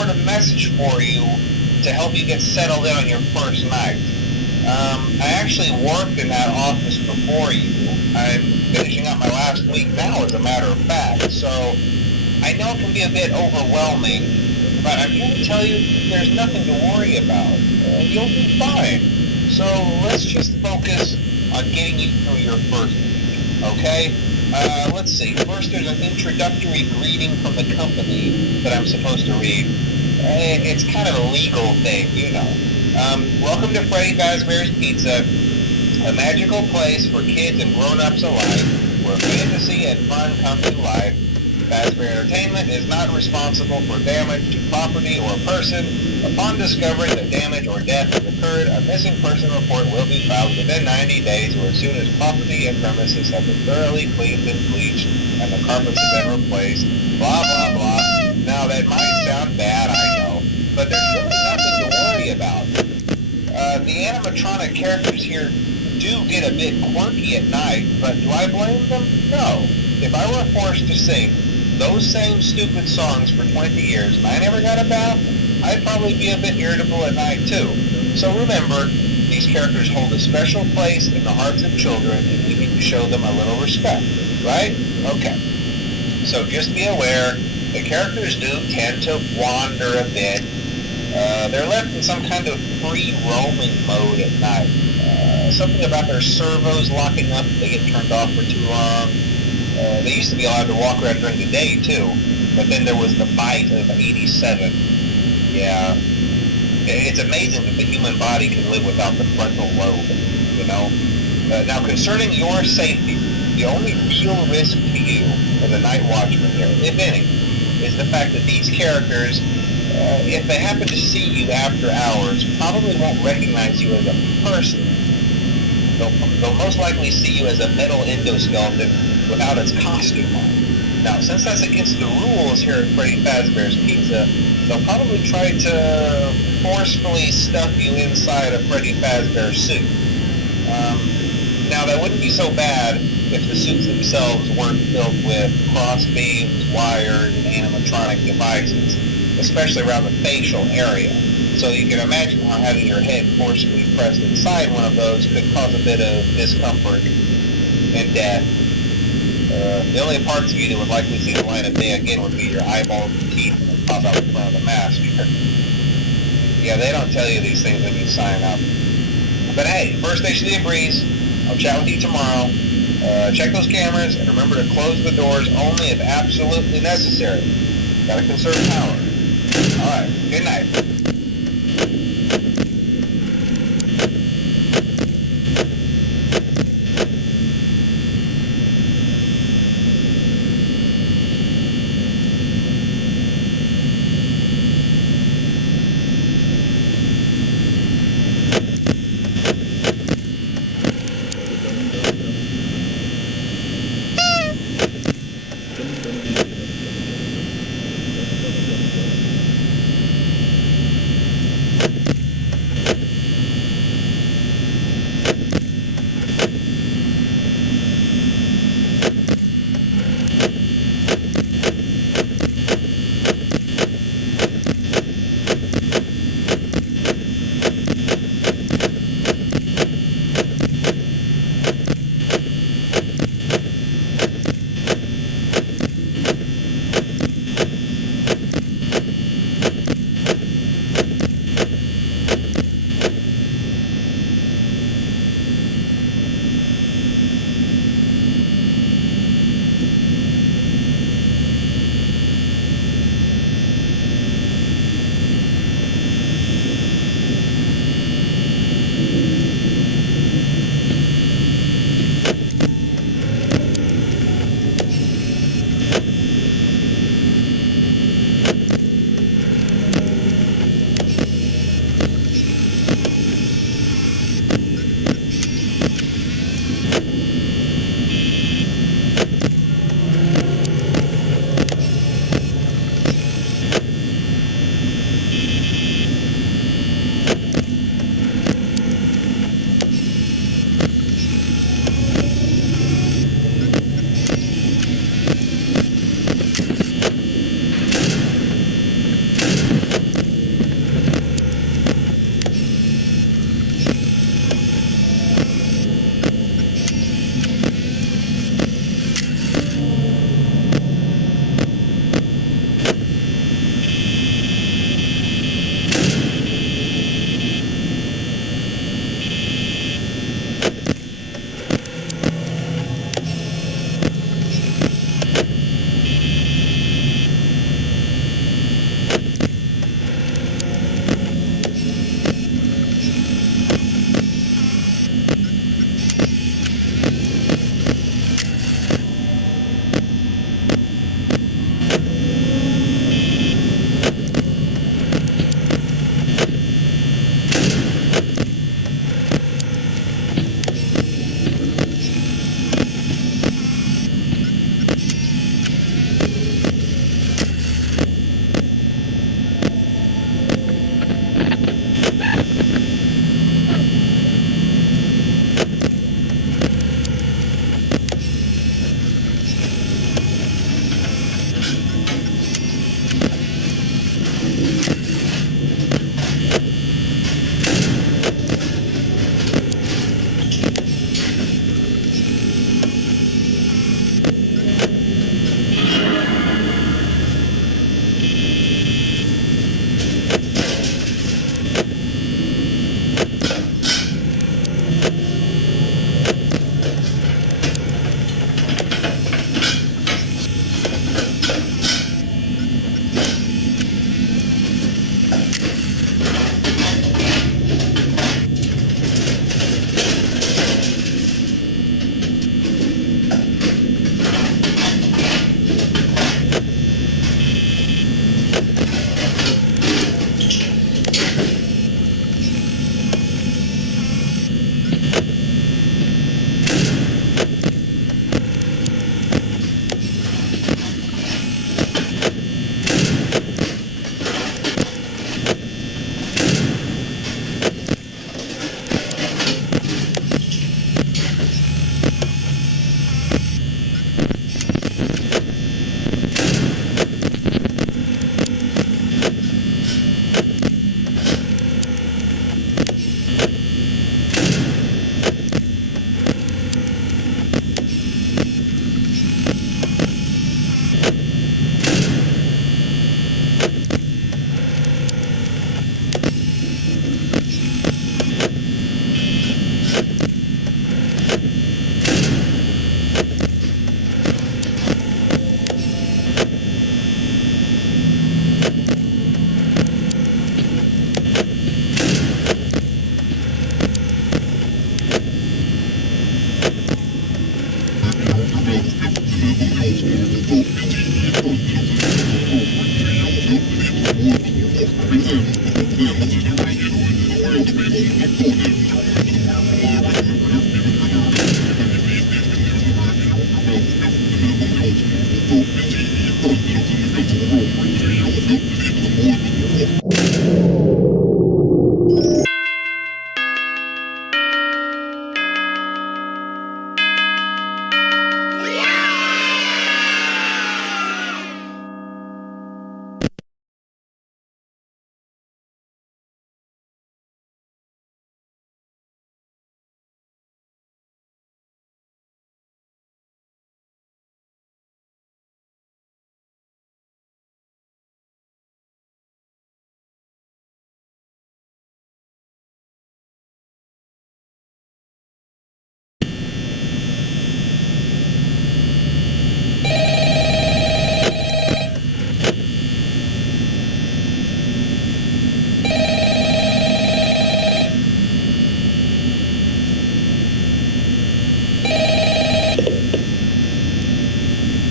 record a message for you to help you get settled in on your first night. I actually worked in that office before you. I'm finishing up my last week now, as a matter of fact, so I know it can be a bit overwhelming, but I'm here to tell you there's nothing to worry about. You'll be fine. So let's just focus on getting you through your first week, okay? Let's see. First, there's an introductory greeting from the company that I'm supposed to read. It's kind of a legal thing, you know. Welcome to Freddy Fazbear's Pizza, a magical place for kids and grown-ups alike, where fantasy and fun come to life. Fazbear Entertainment is not responsible for damage to property or person. Upon discovering that damage or death has occurred, a missing person report will be filed within 90 days or as soon as property and premises have been thoroughly cleaned and bleached and the carpets have been replaced. Blah, blah, blah. Now, that might sound bad, I know, but there's really nothing to worry about. The animatronic characters here do get a bit quirky at night, but do I blame them? No. If I were forced to sing those same stupid songs for 20 years and I never got a bath, I'd probably be a bit irritable at night too. So remember, these characters hold a special place in the hearts of children and we need to show them a little respect, right? Okay. So just be aware, the characters do tend to wander a bit. They're left in some kind of free roaming mode at night. Something about their servos locking up if they get turned off for too long. They used to be allowed to walk around during the day, too. But then there was the bite of 87. Yeah. It's amazing that the human body can live without the frontal lobe, you know? Now, concerning your safety, the only real risk to you as a night watchman here, if any, is the fact that these characters, if they happen to see you after hours, probably won't recognize you as a person. They'll most likely see you as a metal endoskeleton without its costume on. Now, since that's against the rules here at Freddy Fazbear's Pizza, they'll probably try to forcefully stuff you inside a Freddy Fazbear suit. Now, that wouldn't be so bad if the suits themselves weren't filled with cross beams, wires, and animatronic devices, especially around the facial area. So you can imagine how having your head forcibly pressed inside one of those could cause a bit of discomfort and death. The only parts of you that would likely see the light of day again would be your eyeballs and teeth that pop out in front of the mask. Yeah, they don't tell you these things when you sign up. But hey, First Station of the Breeze. I'll chat with you tomorrow. Check those cameras and remember to close the doors only if absolutely necessary. Gotta conserve power. Alright, good night.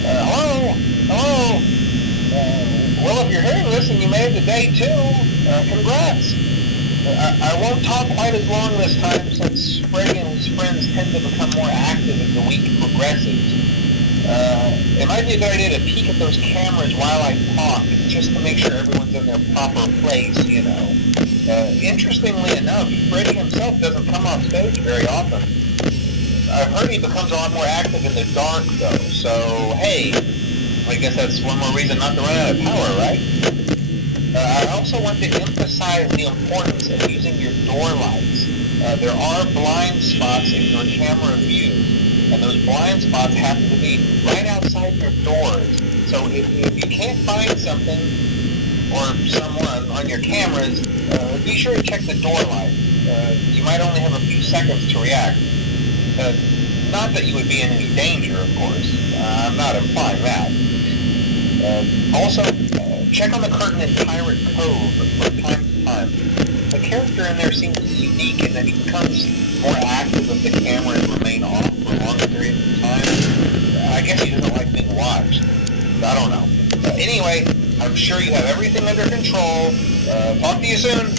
Hello? Hello? Well, if you're hearing this and you made it to day 2, congrats. I won't talk quite as long this time since Freddy and his friends tend to become more active as the week progresses. It might be a good idea to peek at those cameras while I talk, just to make sure everyone's in their proper place, you know. Interestingly enough, Freddy himself doesn't come off stage very often. I've heard he becomes a lot more active in the dark, though, so, hey, I guess that's one more reason not to run out of power, right? I also want to emphasize the importance of using your door lights. There are blind spots in your camera view, and those blind spots happen to be right outside your doors. So if you can't find something or someone on your cameras, be sure to check the door light. You might only have a few seconds to react. Not that you would be in any danger, of course. I'm not implying that. Also, check on the curtain in Pirate Cove from time to time. The character in there seems unique in that he becomes more active if the cameras remain off for long periods of time. I guess he doesn't like being watched. I don't know. Anyway, I'm sure you have everything under control. Talk to you soon.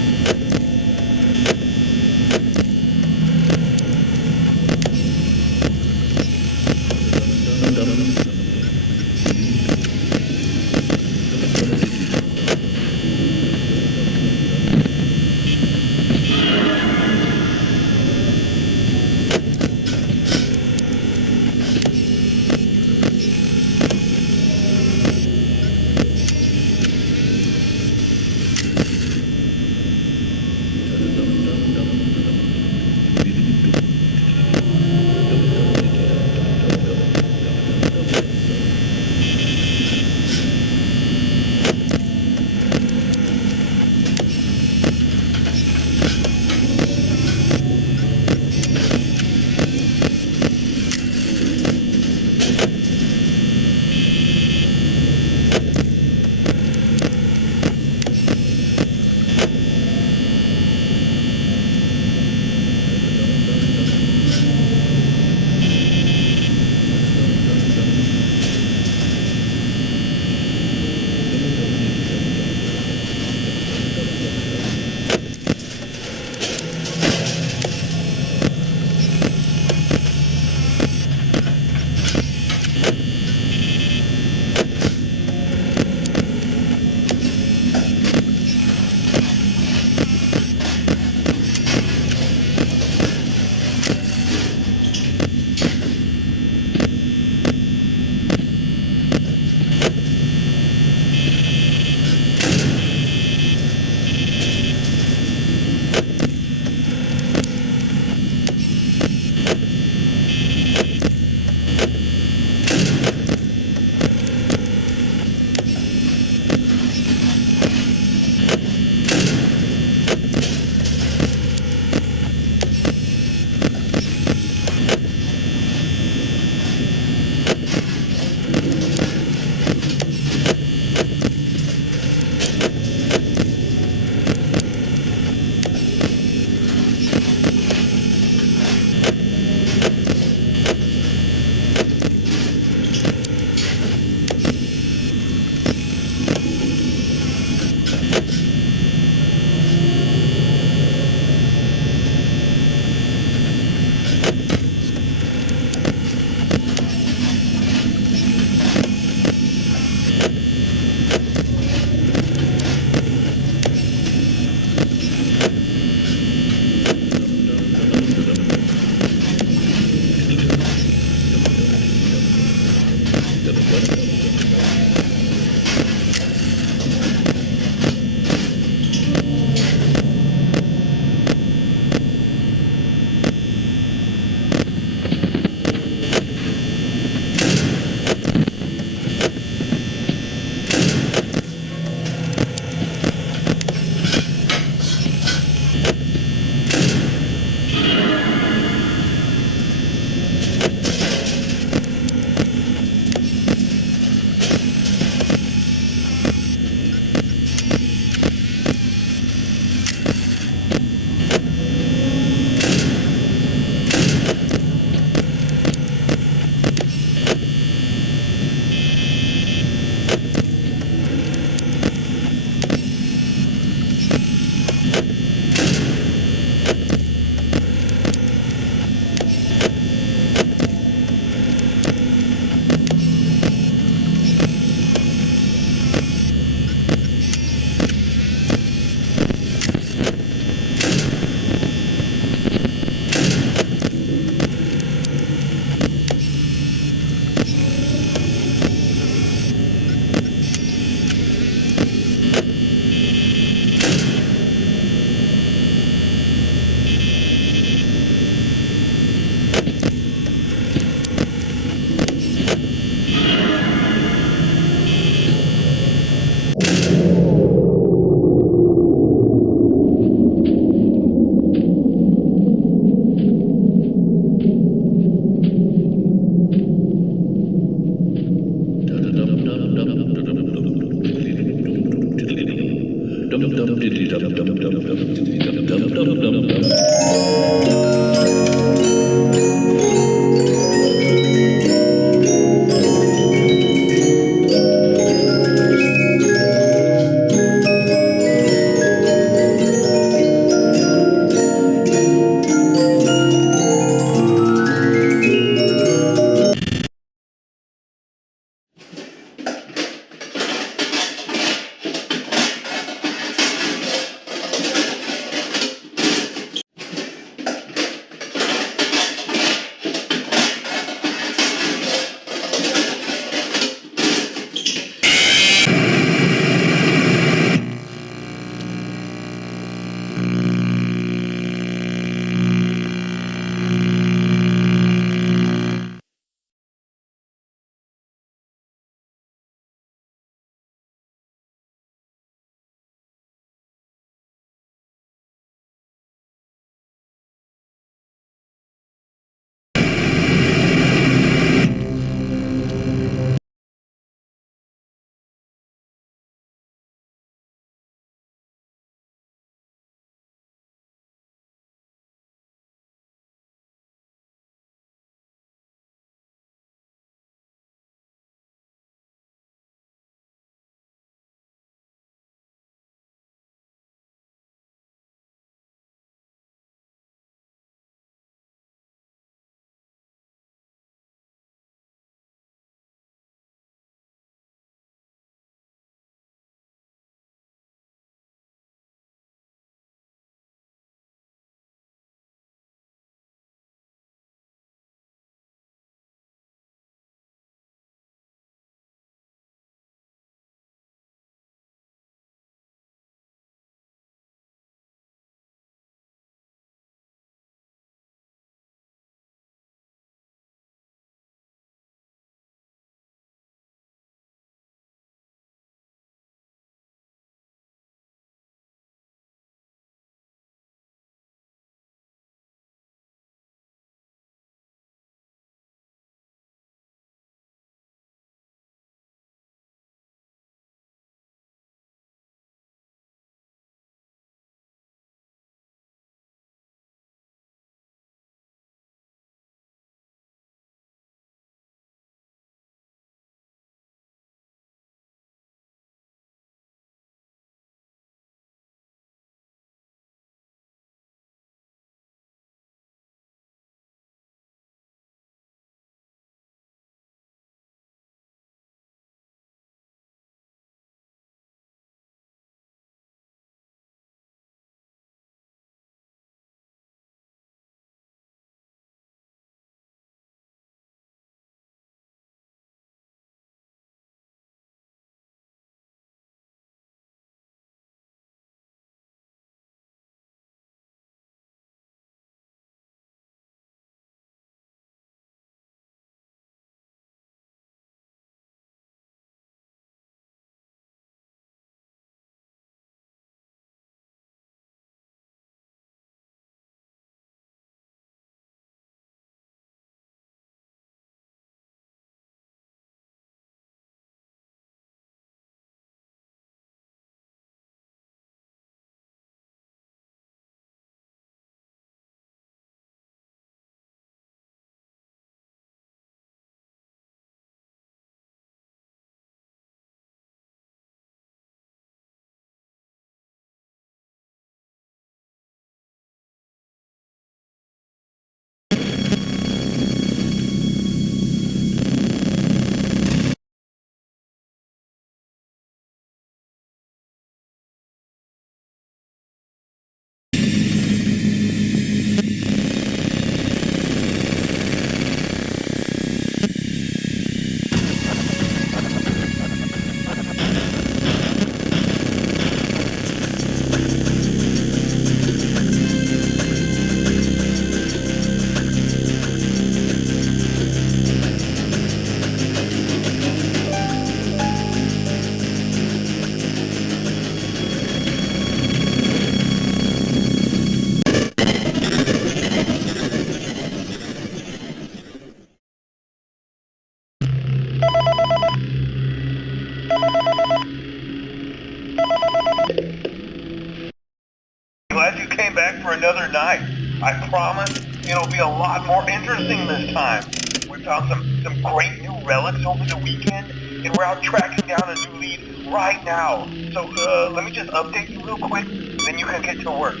back for another night. I promise it'll be a lot more interesting this time. We found some great new relics over the weekend, and we're out tracking down a new lead right now. So let me just update you real quick, then you can get to work.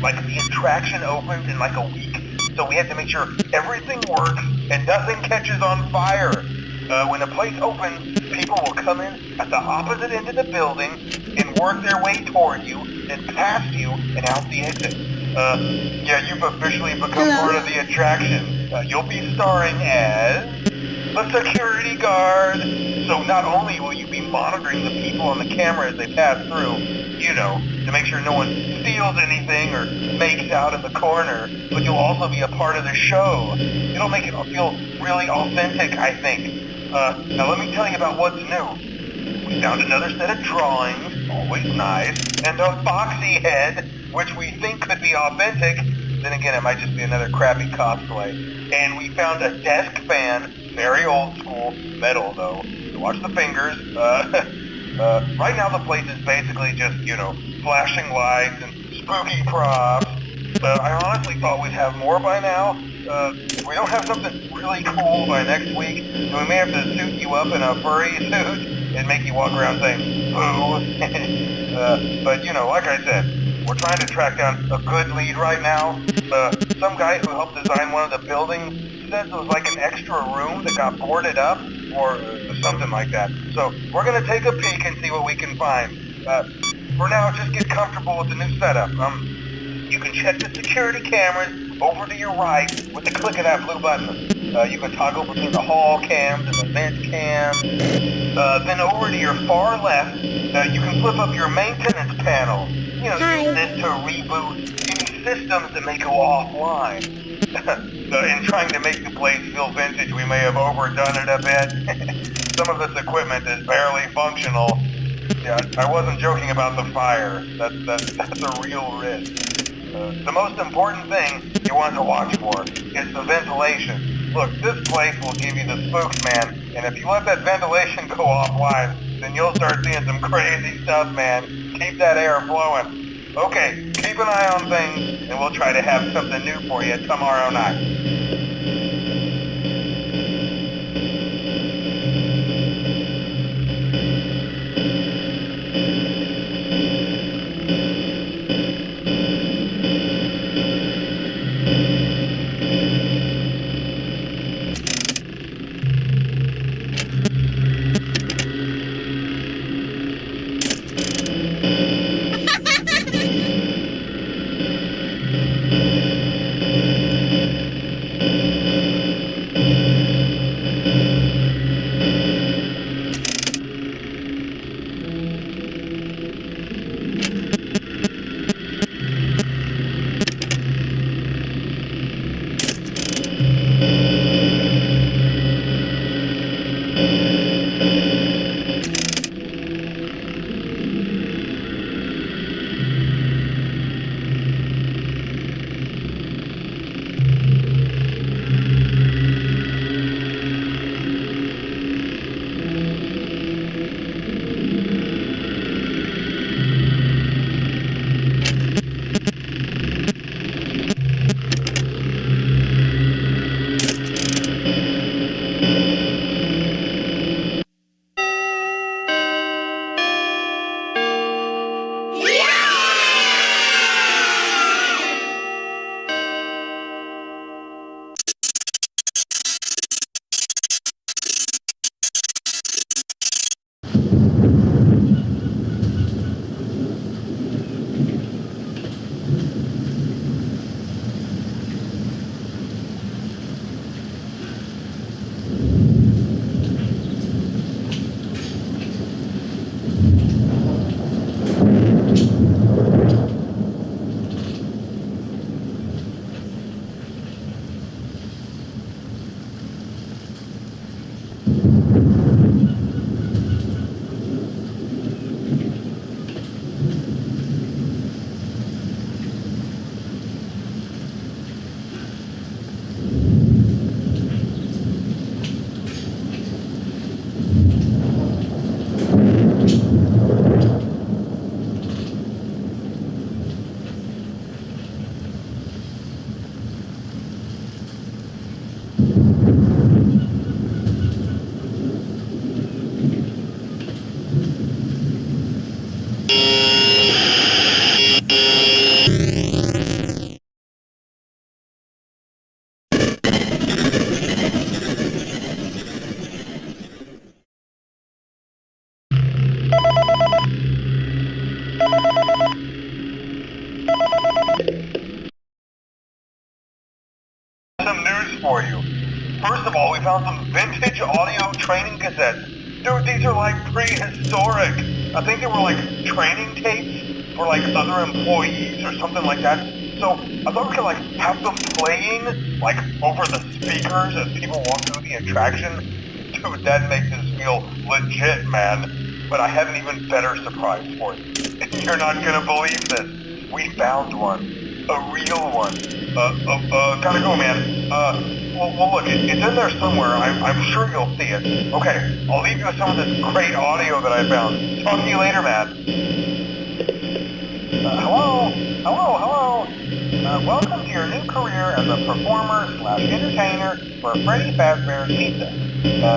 Like, the attraction opens in like a week, so we have to make sure everything works and nothing catches on fire. When the place opens, people will come in at the opposite end of the building and work their way toward you, then past you and out the exit. Yeah, you've officially become part of the attraction. You'll be starring as a security guard. So not only will you be monitoring the people on the camera as they pass through, you know, to make sure no one steals anything or makes out in the corner, but you'll also be a part of the show. It'll make it feel really authentic, I think. Now let me tell you about what's new. We found another set of drawings, always nice, and a Foxy head, which we think could be authentic. Then again, it might just be another crappy cosplay. And we found a desk fan, very old school, metal though. So watch the fingers. Right now the place is basically just, you know, flashing lights and spooky props. I honestly thought we'd have more by now. If we don't have something really cool by next week, then we may have to suit you up in a furry suit and make you walk around saying, boo. But, you know, like I said, we're trying to track down a good lead right now. Some guy who helped design one of the buildings says it was like an extra room that got boarded up, or something like that. So we're going to take a peek and see what we can find. For now, just get comfortable with the new setup. You can check the security cameras over to your right with the click of that blue button. You can toggle between the hall cams and the vent cams. Then over to your far left, you can flip up your maintenance panel. You know, use this to reboot any systems that may go offline. In trying to make the place feel vintage, we may have overdone it a bit. Some of this equipment is barely functional. Yeah, I wasn't joking about the fire. That's a real risk. The most important thing you want to watch for is the ventilation. Look, this place will give you the spooks, man, and if you let that ventilation go offline, then you'll start seeing some crazy stuff, man. Keep that air flowing. Okay, keep an eye on things, and we'll try to have something new for you tomorrow night. for you. First of all, we found some vintage audio training cassettes. Dude, these are like prehistoric. I think they were like training tapes for like other employees or something like that. So I thought we could like have them playing like over the speakers as people walk through the attraction. Dude, that makes us feel legit, man. But I have an even better surprise for you. You're not gonna believe this. We found one. A real one. Gotta go, man. Well, look, it's in there somewhere. I'm sure you'll see it. Okay, I'll leave you with some of this great audio that I found. Talk to you later, man. Hello? Welcome to your new career as a performer/entertainer for Freddy Fazbear's Pizza.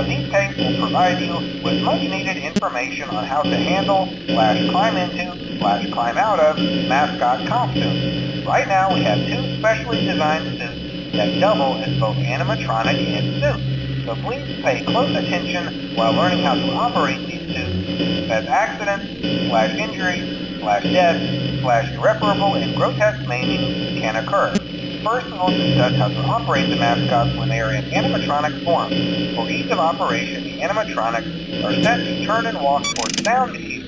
These tapes will provide you with much-needed information on how to handle/climb into/climb out of mascot costumes. Right now, we have 2 specially designed suits that double as both animatronic and suit. So please pay close attention while learning how to operate these suits, as accidents/injuries/death/irreparable and grotesque maiming can occur. First, we'll discuss how to operate the mascots when they are in animatronic form. For ease of operation, the animatronics are set to turn and walk towards sound cues.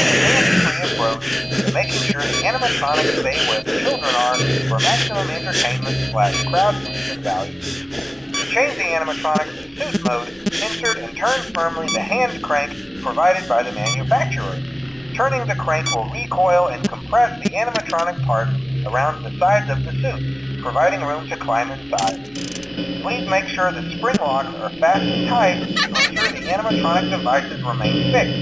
Hands-free approach, making sure the animatronics stay where the children are for maximum entertainment/crowd pleasing value. To change the animatronics to suit mode, insert and turn firmly the hand crank provided by the manufacturer. Turning the crank will recoil and compress the animatronic parts around the sides of the suit, providing room to climb inside. Please make sure the spring locks are fastened tight to ensure the animatronic devices remain fixed.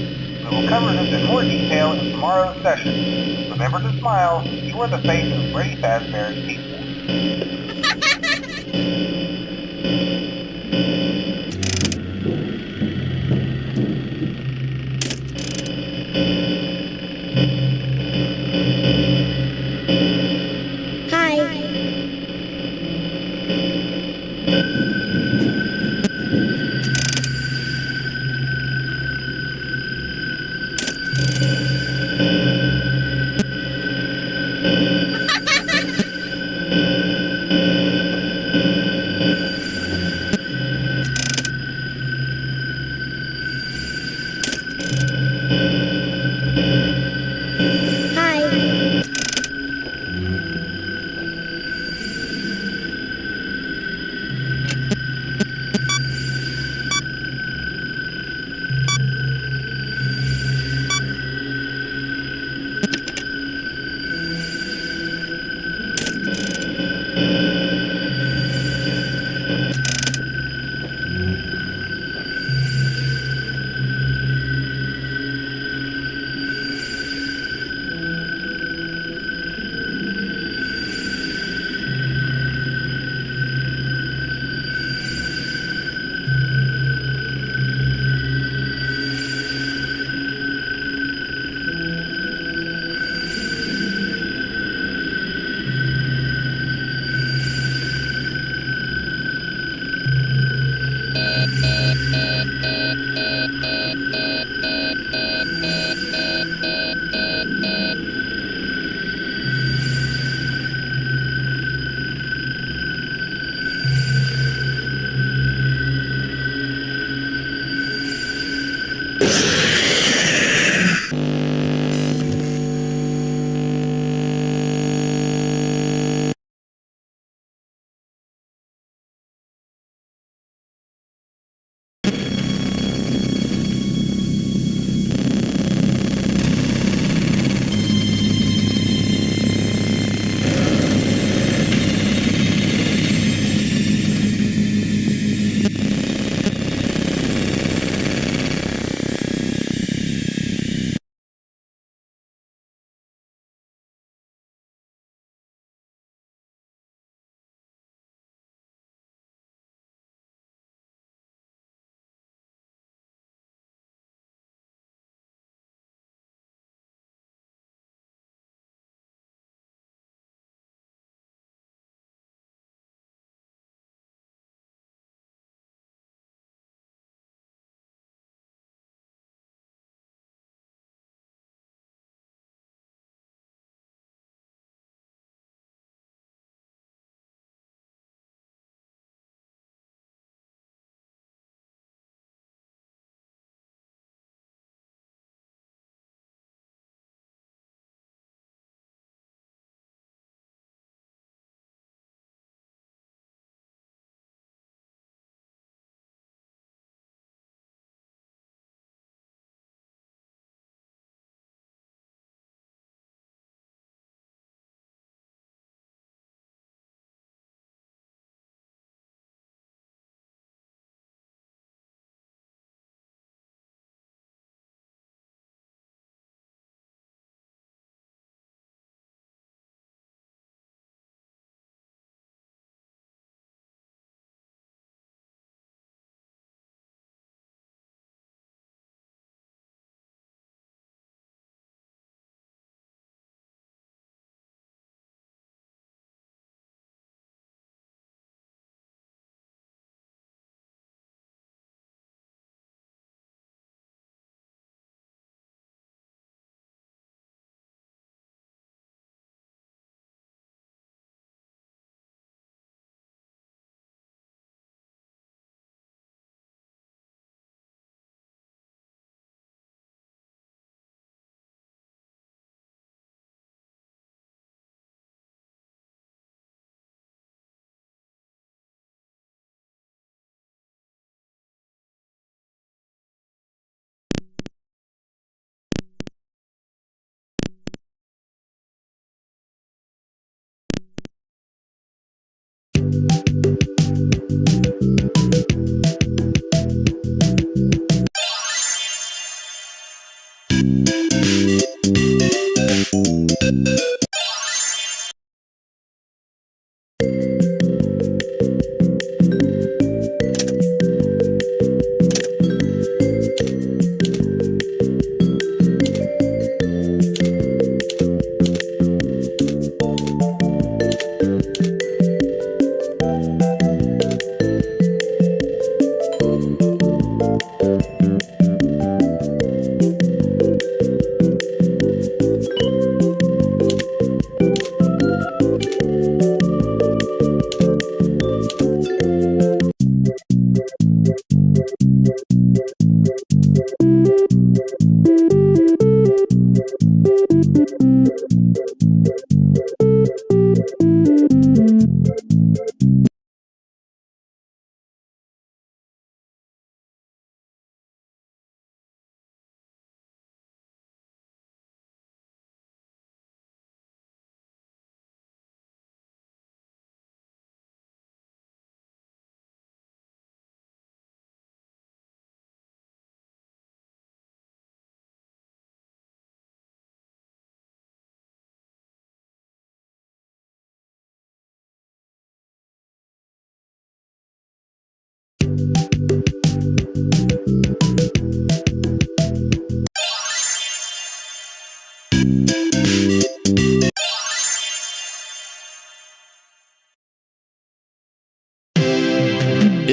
We will cover this in more detail in tomorrow's session. Remember to smile. You are the face of Freddy Fazbear's Pizza.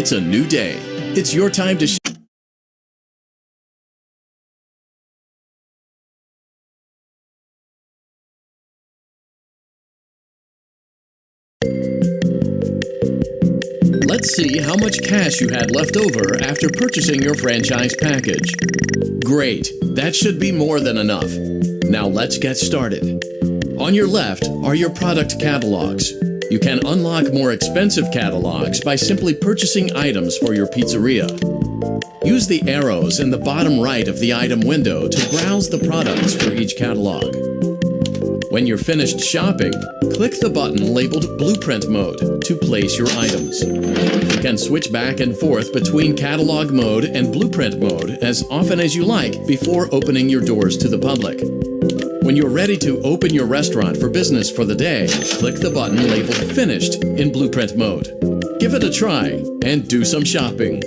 It's a new day. It's your time to Let's see how much cash you had left over after purchasing your franchise package. Great, that should be more than enough. Now let's get started. On your left are your product catalogs. You can unlock more expensive catalogs by simply purchasing items for your pizzeria. Use the arrows in the bottom right of the item window to browse the products for each catalog. When you're finished shopping, click the button labeled Blueprint Mode to place your items. You can switch back and forth between Catalog Mode and Blueprint Mode as often as you like before opening your doors to the public. When you're ready to open your restaurant for business for the day, click the button labeled Finished in Blueprint Mode. Give it a try and do some shopping.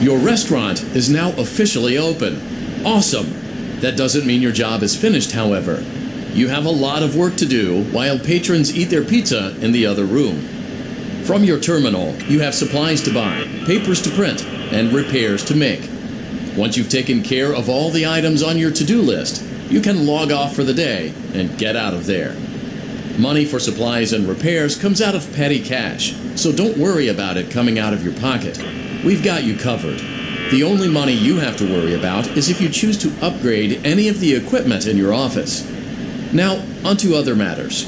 Your restaurant is now officially open. Awesome! That doesn't mean your job is finished, however. You have a lot of work to do while patrons eat their pizza in the other room. From your terminal, you have supplies to buy, papers to print, and repairs to make. Once you've taken care of all the items on your to-do list, you can log off for the day and get out of there. Money for supplies and repairs comes out of petty cash, so don't worry about it coming out of your pocket. We've got you covered. The only money you have to worry about is if you choose to upgrade any of the equipment in your office. Now, onto other matters.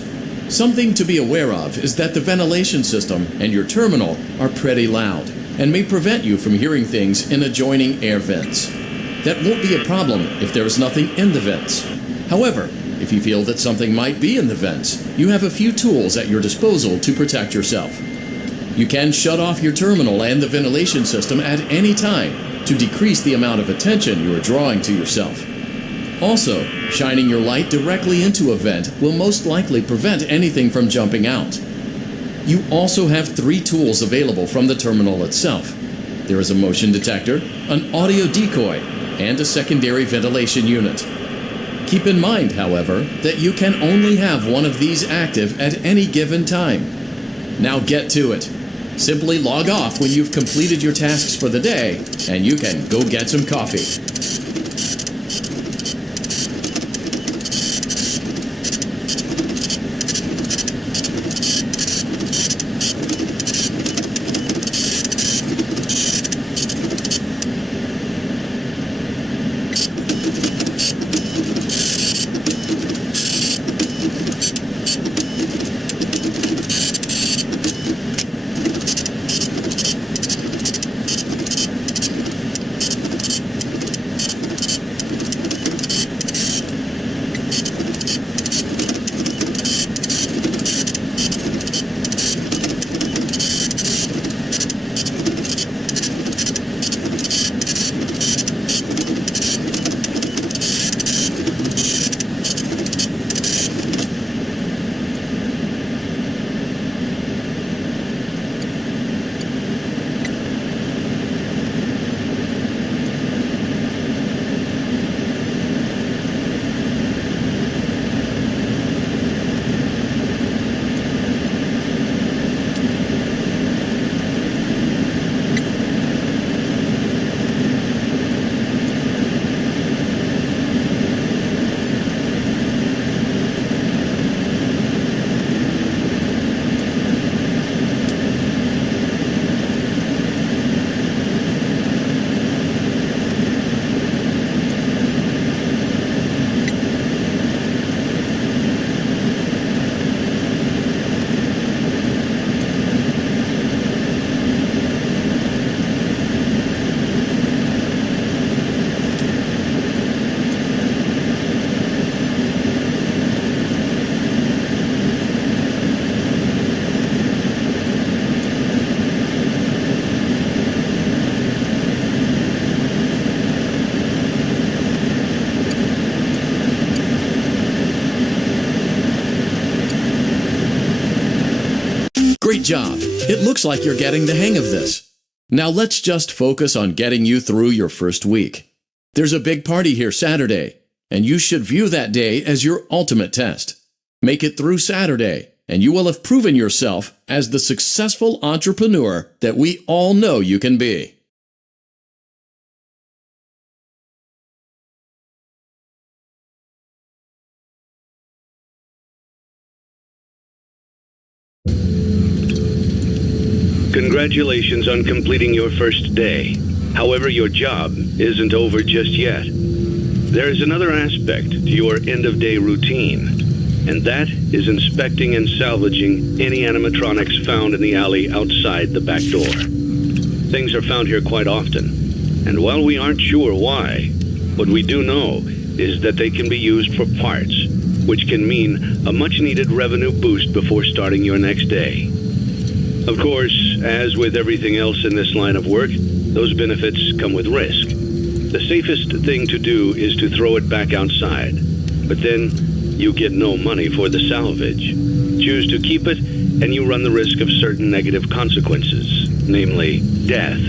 Something to be aware of is that the ventilation system and your terminal are pretty loud and may prevent you from hearing things in adjoining air vents. That won't be a problem if there is nothing in the vents. However, if you feel that something might be in the vents, you have a few tools at your disposal to protect yourself. You can shut off your terminal and the ventilation system at any time to decrease the amount of attention you are drawing to yourself. Also, shining your light directly into a vent will most likely prevent anything from jumping out. You also have 3 tools available from the terminal itself. There is a motion detector, an audio decoy, and a secondary ventilation unit. Keep in mind, however, that you can only have one of these active at any given time. Now get to it. Simply log off when you've completed your tasks for the day, and you can go get some coffee. Great job. It looks like you're getting the hang of this. Now let's just focus on getting you through your first week. There's a big party here Saturday, and you should view that day as your ultimate test. Make it through Saturday, and you will have proven yourself as the successful entrepreneur that we all know you can be. Congratulations on completing your first day. However, your job isn't over just yet. There is another aspect to your end-of-day routine, and that is inspecting and salvaging any animatronics found in the alley outside the back door. Things are found here quite often, and while we aren't sure why, what we do know is that they can be used for parts, which can mean a much-needed revenue boost before starting your next day. Of course, as with everything else in this line of work, those benefits come with risk. The safest thing to do is to throw it back outside, but then you get no money for the salvage. Choose to keep it, and you run the risk of certain negative consequences, namely death,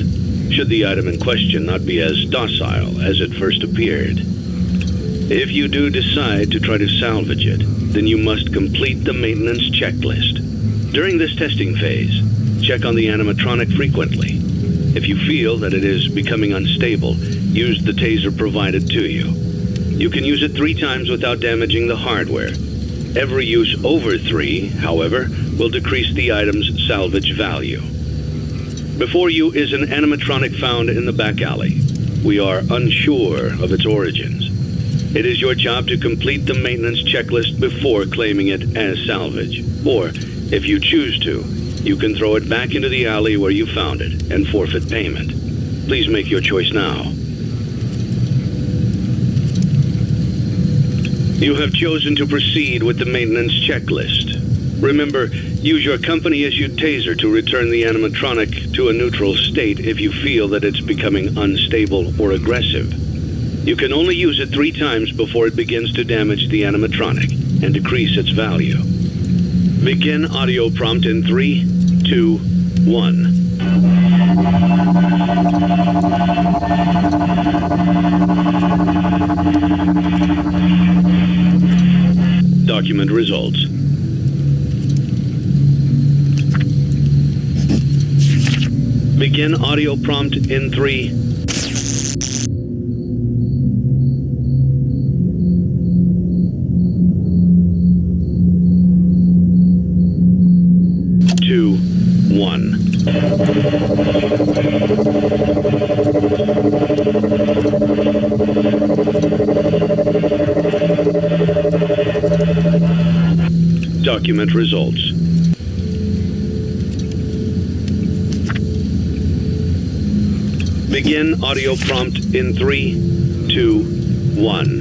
should the item in question not be as docile as it first appeared. If you do decide to try to salvage it, then you must complete the maintenance checklist. During this testing phase, check on the animatronic frequently. If you feel that it is becoming unstable, use the taser provided to you. You can use it 3 times without damaging the hardware. Every use over 3, however, will decrease the item's salvage value. Before you is an animatronic found in the back alley. We are unsure of its origins. It is your job to complete the maintenance checklist before claiming it as salvage. Or, if you choose to, you can throw it back into the alley where you found it and forfeit payment. Please make your choice now. You have chosen to proceed with the maintenance checklist. Remember, use your company-issued taser to return the animatronic to a neutral state if you feel that it's becoming unstable or aggressive. You can only use it 3 times before it begins to damage the animatronic and decrease its value. Begin audio prompt in 3, 2, 1. Document results. Begin audio prompt in 3, 2, 1. Document results. Begin audio prompt in 3, 2, 1.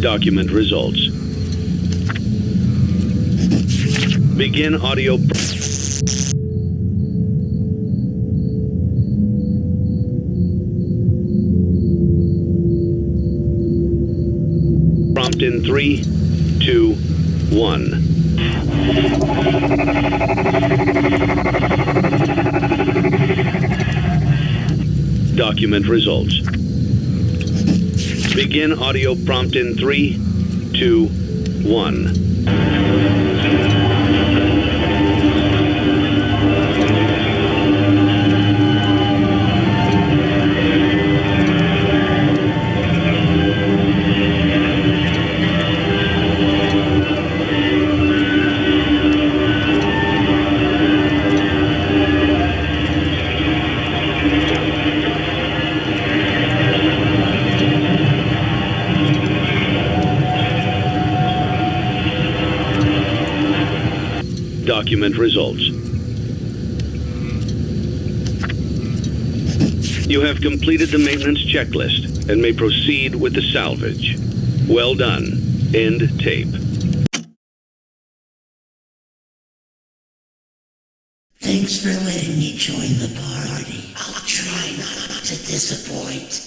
Document results. Begin audio prompt in 3, 2, 1. Document results. Begin audio prompt in 3, 2, 1. Document results. You have completed the maintenance checklist and may proceed with the salvage. Well done. End tape. Thanks for letting me join the party. I'll try not to disappoint.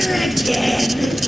together again.